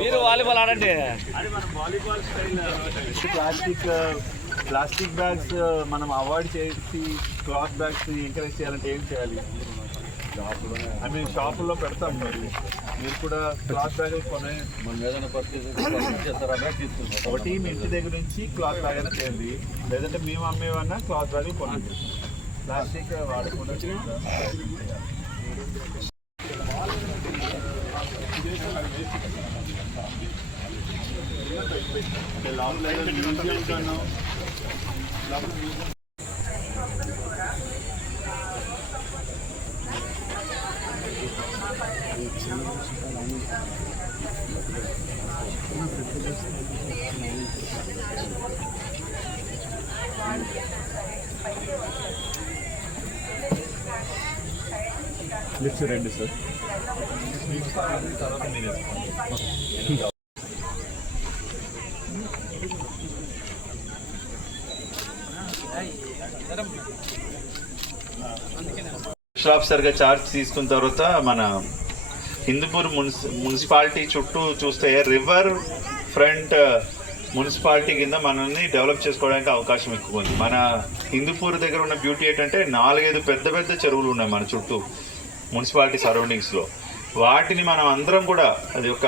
మీరు వాలీబాల్ ఆడండి. Plastic bags మనం అవాయిడ్ చేసి క్లాత్ బ్యాగ్స్ ఎంకరేజ్ చేయాలంటే ఏం చేయాలి? ఐ మీన్ షాపుల్లో పెడతాం, మీరు కూడా క్లాత్ బ్యాగ్ కొనే ఒకటి మీ ఇంటి దగ్గర నుంచి క్లాత్ బ్యాగ్ అయినా చేయండి, లేదంటే మేము అమ్మేవన్నా క్లాత్ బ్యాగ్ కొనండి. ప్లాస్టిక్ వాడకుండా లిఫ్ట్ రండి సార్. ఆఫీసర్గా ఛార్జ్ తీసుకున్న తర్వాత మన హిందూపూర్ మున్సిపాలిటీ చుట్టూ చూస్తే రివర్ ఫ్రంట్ మున్సిపాలిటీ కింద మనల్ని డెవలప్ చేసుకోవడానికి అవకాశం ఎక్కువ ఉంది. మన హిందూపూర్ దగ్గర ఉన్న బ్యూటీ ఏంటంటే 4-5 పెద్ద పెద్ద చెరువులు ఉన్నాయి మన చుట్టూ మున్సిపాలిటీ సరౌండింగ్స్లో. వాటిని మనం అందరం కూడా అది ఒక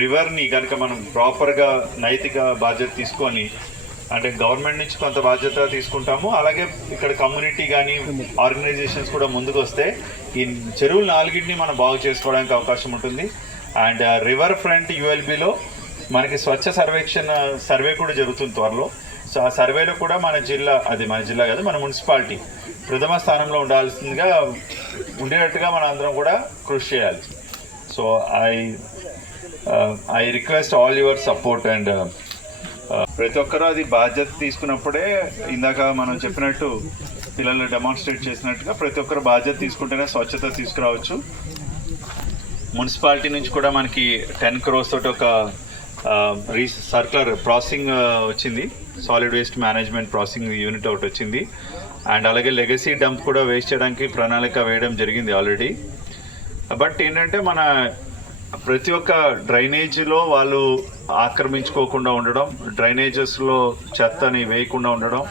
రివర్ని కనుక మనం ప్రాపర్గా నైతిక బాధ్యత తీసుకొని, అంటే గవర్నమెంట్ నుంచి కొంత బాధ్యత తీసుకుంటాము, అలాగే ఇక్కడ కమ్యూనిటీ కానీ ఆర్గనైజేషన్స్ కూడా ముందుకు వస్తే ఈ చెరువులు 4ని మనం బాగు చేసుకోవడానికి అవకాశం ఉంటుంది. అండ్ రివర్ ఫ్రంట్ యుఎల్బిలో మనకి స్వచ్ఛ సర్వేక్షణ సర్వే కూడా జరుగుతుంది త్వరలో. సో ఆ సర్వేలో కూడా మన జిల్లా కాదు, మన మున్సిపాలిటీ ప్రథమ స్థానంలో ఉండాల్సిందిగా ఉండేటట్టుగా మనం అందరం కూడా కృషి చేయాలి. So I request all your support. And ప్రతి ఒక్కరూ అది బాధ్యత తీసుకున్నప్పుడే, ఇందాక మనం చెప్పినట్టు పిల్లలు డెమాన్స్ట్రేట్ చేసినట్టుగా ప్రతి ఒక్కరు బాధ్యత తీసుకుంటేనే స్వచ్ఛత తీసుకురావచ్చు. మున్సిపాలిటీ నుంచి కూడా మనకి 10 crores తోటి ఒక సర్క్యులర్ ప్రాసెసింగ్ వచ్చింది, solid waste management processing unit ఒకటి వచ్చింది. అండ్ అలాగే లెగసీ డంప్ కూడా వేస్ట్ చేయడానికి ప్రణాళిక వేయడం జరిగింది ఆల్రెడీ. బట్ ఏంటంటే మన ప్రతి ఒక్క డ్రైనేజీలో వాళ్ళు ఆక్రమించుకోకుండా ఉండడం, డ్రైనేజెస్లో చెత్తని వేయకుండా ఉండడం,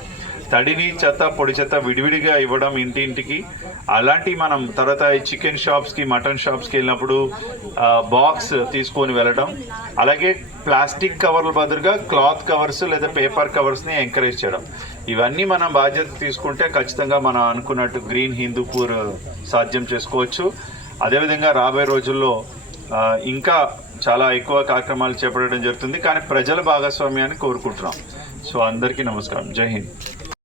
తడిని చెత్త పొడి చెత్త విడివిడిగా ఇవ్వడం ఇంటింటికి. అలాంటి మనం తర్వాత చికెన్ షాప్స్కి మటన్ షాప్స్కి వెళ్ళినప్పుడు బాక్స్ తీసుకొని వెళ్ళడం, అలాగే ప్లాస్టిక్ కవర్ల బదులుగా క్లాత్ కవర్స్ లేదా పేపర్ కవర్స్ని ఎంకరేజ్ చేయడం. ఇవన్నీ మనం బాధ్యత తీసుకుంటే ఖచ్చితంగా మనం అనుకున్నట్టు గ్రీన్ హిందూపూర్ సాధ్యం చేసుకోవచ్చు. అదేవిధంగా రాబోయే రోజుల్లో ఇంకా చాలా ఎక్కువ కార్యక్రమాలు చేపట్టడం జరుగుతుంది, కానీ ప్రజల భాగస్వామ్యాన్ని కోరుకుంటున్నాం. సో అందరికీ నమస్కారం. జై హింద్.